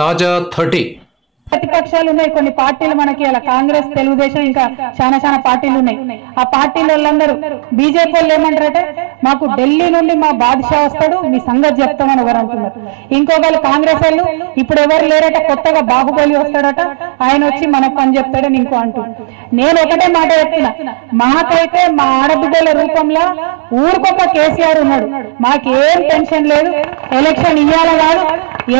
తాజా 30 ప్రతిపక్షాలు ఉన్నాయి, కొన్ని పార్టీలు మనకి అలా కాంగ్రెస్, తెలుగుదేశం, ఇంకా చాలా పార్టీలు ఉన్నాయి. ఆ పార్టీల వాళ్ళందరూ బీజేపీ వాళ్ళు ఏమంటారంటే మాకు ఢిల్లీ నుండి మా బాద్షా వస్తాడు, మీ సంగతి చెప్తామని ఎవరు అంటున్నారు. ఇంకొకరు కాంగ్రెస్ వాళ్ళు ఇప్పుడు ఎవరు లేరట, కొత్తగా బాహుబలి వస్తాడట, ఆయన వచ్చి మనకు పని చెప్తాడని ఇంకో అంటున్నారు. నేను ఒకటే మాట చెప్తున్నా, మాకైతే మా ఆడబిడ్డల రూపంలో ఊరికొక కేసీఆర్ ఉన్నాడు, మాకేం టెన్షన్ లేదు. ఎలక్షన్ ఇయ్యాల కాదు,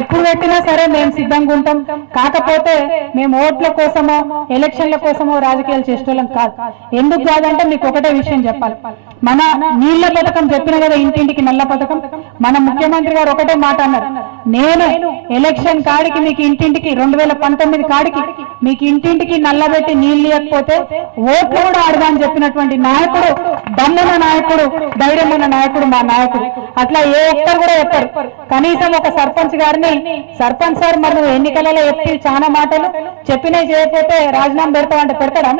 ఎప్పుడు పెట్టినా సరే మేము సిద్ధంగా ఉంటాం. కాకపోతే మేము ఓట్ల కోసమో ఎలక్షన్ల కోసమో రాజకీయాలు చేసేవాళ్ళం కాదు. ఎందుకు కాదంటే మీకు ఒకటే విషయం చెప్పాలి. మన నీళ్ల పథకం చెప్పిన కదా, ఇంటింటికి నల్ల పథకం, మన ముఖ్యమంత్రి గారు ఒకటే మాట అన్నారు, నేను ఎలక్షన్ కాడికి మీకు ఇంటింటికి 2019 కాడికి మీకు ఇంటింటికి నల్లబెట్టి నీళ్లు ఇవ్వకపోతే ఓట్లు కూడా ఆడదా అని చెప్పినటువంటి నాయకుడు, దమ్మున నాయకుడు, ధైర్యం ఉన్న నాయకుడు మా నాయకుడు. అట్లా ఏ ఒక్కరు కూడా చెప్పారు. కనీసం ఒక సర్పంచ్ గారిని, సర్పంచ్ సార్ మరి నువ్వు ఎన్నికలలో ఎత్తి చాలా మాటలు చెప్పినవి చేయకపోతే రాజీనామా పెడతావంటే పెడతాడా?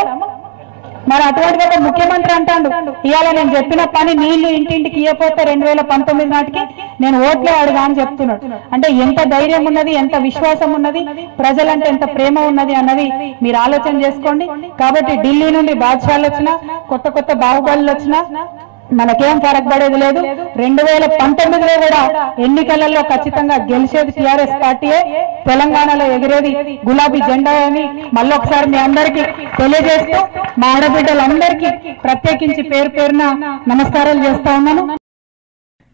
మరి అటువంటి ఒక ముఖ్యమంత్రి అంటాడు ఇవాళ నేను చెప్పిన పని నీళ్లు ఇంటింటికి ఇవ్వకపోతే 2019 నాటికి నేను ఓట్లే అడుగా అని చెప్తున్నాడు. అంటే ఎంత ధైర్యం ఉన్నది, ఎంత విశ్వాసం ఉన్నది, ప్రజలంటే ఎంత ప్రేమ ఉన్నది అన్నది మీరు ఆలోచన చేసుకోండి. కాబట్టి ఢిల్లీ నుండి బాద్షాలు వచ్చినా, కొత్త బాహుబలులు వచ్చినా మనకేం ఫరక్ పడేది లేదు. 2019లో కూడా ఎన్నికలలో ఖచ్చితంగా గెలిచేది టీఆర్ఎస్ పార్టీయే, తెలంగాణలో ఎగిరేది గులాబీ జెండా అని మళ్ళొకసారి మీ అందరికీ తెలియజేస్తూ మా ఆడబిడ్డలందరికీ ప్రత్యేకించి పేరు పేరున నమస్కారాలు చేస్తా ఉన్నాను.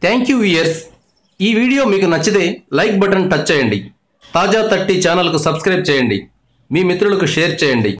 Thank you viewers. ఈ వీడియో మీకు నచ్చితే లైక్ బటన్ టచ్ చేయండి. తాజా 30 ఛానల్కు సబ్స్క్రైబ్ చేయండి. మీ మిత్రులకు షేర్ చేయండి.